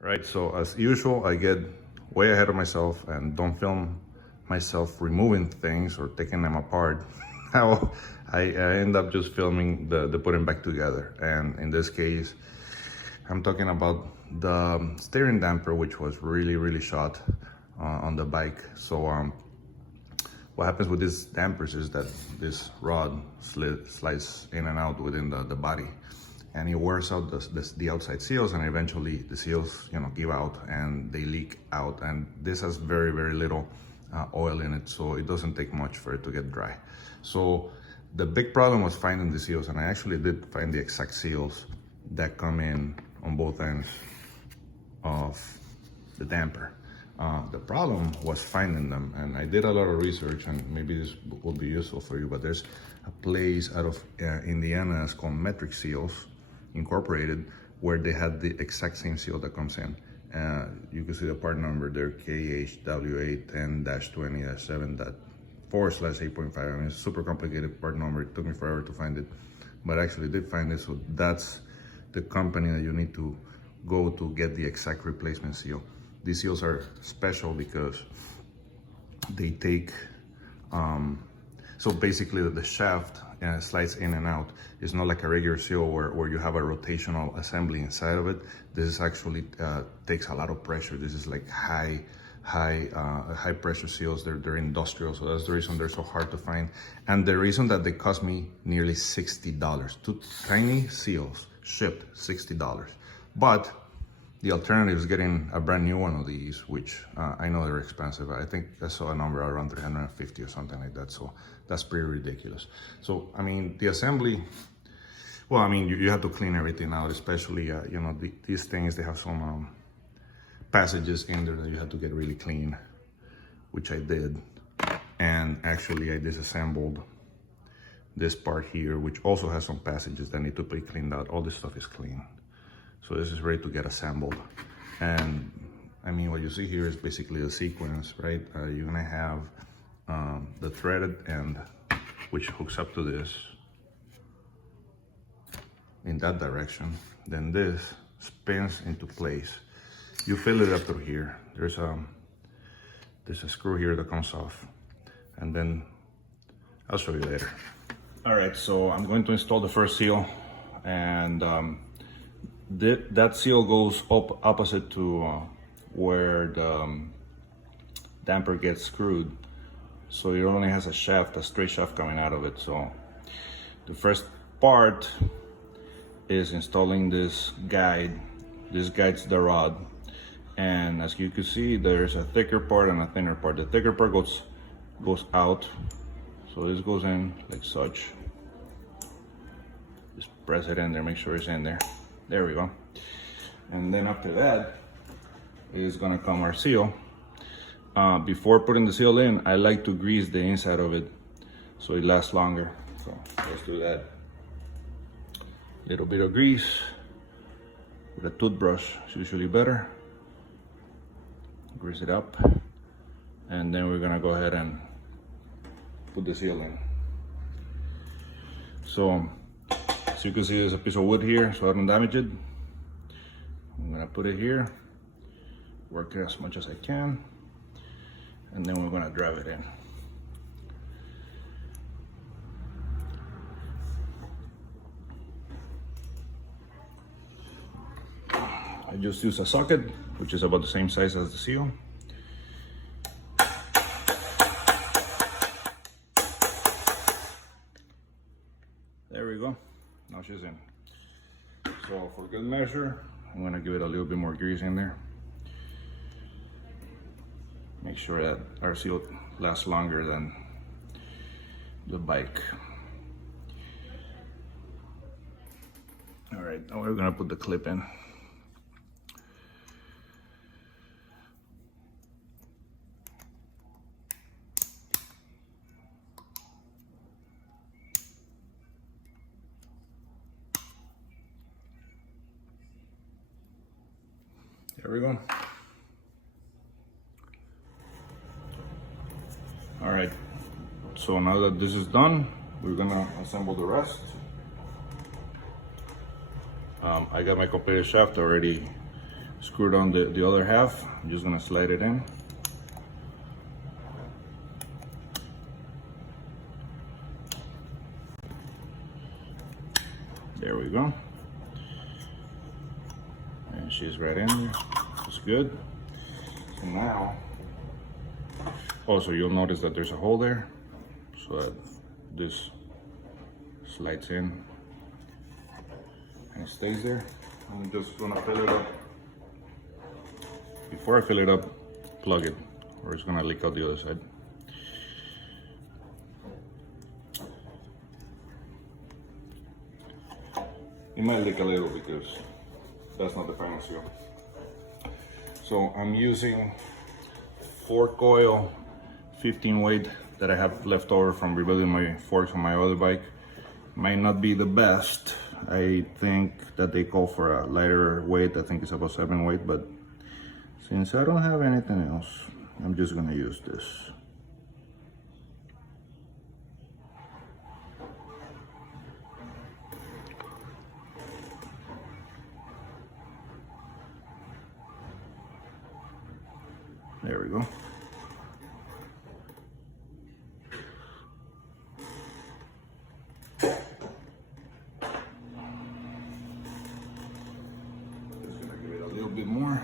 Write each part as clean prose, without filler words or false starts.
Right, so as usual, I get way ahead of myself and don't film myself removing things or taking them apart. How I end up just filming the putting back together. And in this case, I'm talking about the steering damper, which was really shot on the bike. So what happens with these dampers is that this rod slides in and out within the body, and it wears out the outside seals, and eventually the seals, you know, give out and they leak out. And this has very little oil in it, so it doesn't take much for it to get dry. So the big problem was finding the seals, and I actually did find the exact seals that come in on both ends of the damper. The problem was finding them, and I did a lot of research, and maybe this will be useful for you, but there's a place out of Indiana, it's called Metric Seals Incorporated, where they had the exact same seal that comes in. You can see the part number there, KHWA10-20-7.4/8.5. I mean, it's a super complicated part number. It took me forever to find it, but I actually did find it. So that's the company that you need to go to get the exact replacement seal. These seals are special because they take, so basically the shaft slides in and out. It's not like a regular seal where you have a rotational assembly inside of it. This is actually takes a lot of pressure. This is like high pressure seals. They're industrial, so that's the reason they're so hard to find. And the reason that they cost me nearly $60. Two tiny seals shipped $60. But the alternative is getting a brand new one of these, which I know they're expensive. I think I saw a number around 350 or something like that. So that's pretty ridiculous. So, I mean, the assembly, well, I mean, you have to clean everything out, especially, you know, these things, they have some passages in there that you have to get really clean, which I did. And actually I disassembled this part here, which also has some passages that need to be cleaned out. All this stuff is clean. So this is ready to get assembled. And I mean, what you see here is basically the sequence, right? You're gonna have the threaded end, which hooks up to this in that direction. Then this spins into place. You fill it up through here. There's a screw here that comes off, and then I'll show you later. All right, so I'm going to install the first seal, and that seal goes up opposite to where the damper gets screwed. So it only has a straight shaft coming out of it. So the first part is installing this guide. This guides the rod. And as you can see, there's a thicker part and a thinner part. The thicker part goes out. So this goes in like such. Just press it in there, make sure it's in there. There we go. And then after that is gonna come our seal. Before putting the seal in, I like to grease the inside of it so it lasts longer. So let's do that. Little bit of grease with a toothbrush is usually better. Grease it up, and then we're gonna go ahead and put the seal in. So as you can see, there's a piece of wood here, so I don't damage it. I'm gonna put it here, work it as much as I can, and then we're gonna drive it in. I just use a socket, which is about the same size as the seal. There we go. Now she's in. So for good measure, I'm gonna give it a little bit more grease in there. Make sure that our seal lasts longer than the bike. All right, now we're gonna put the clip in. There we go. All right, so now that this is done, we're gonna assemble the rest. I got my completed shaft already screwed on the other half. I'm just gonna slide it in. There we go. And she's right in there. It's good. So now, also you'll notice that there's a hole there, so that this slides in and it stays there. I'm just gonna fill it up. Before I fill it up, plug it, or it's gonna leak out the other side. It might leak a little because that's not the final seal. So I'm using 4 coil 15 weight that I have left over from rebuilding my forks on my other bike. Might not be the best. I think that they call for a lighter weight. I think it's about 7 weight, but since I don't have anything else, I'm just gonna use this. There we go. Just gonna give it a little bit more.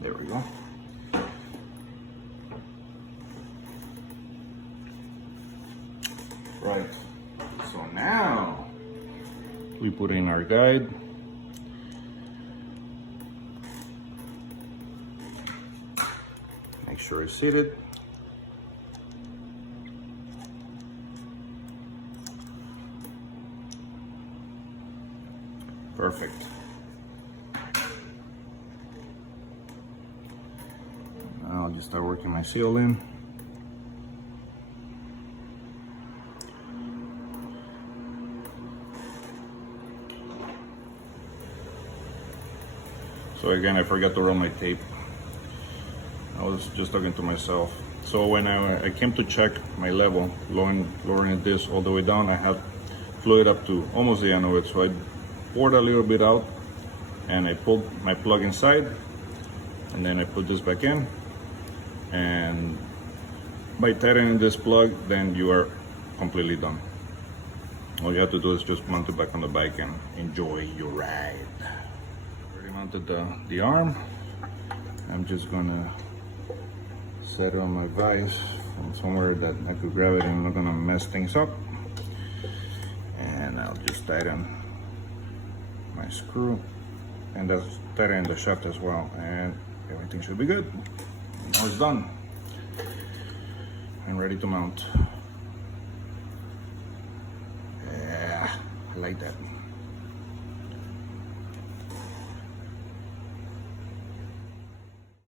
There we go. Right. So now we put in our guide. Make sure it's seated. Perfect. Now I'll just start working my seal in. So again, I forgot to run my tape. I was just talking to myself. So when I came to check my level, lowering this all the way down, I had fluid up to almost the end of it. So I poured a little bit out and I pulled my plug inside, and then I put this back in. And by tightening this plug, then you are completely done. All you have to do is just mount it back on the bike and enjoy your ride. Already mounted the arm. I'm just gonna set it on my vise from somewhere that I could grab it and I'm not gonna mess things up. And I'll just tighten my screw, and that's tighten the shaft as well, and everything should be good. Now it's done. I'm ready to mount. Yeah, I like that.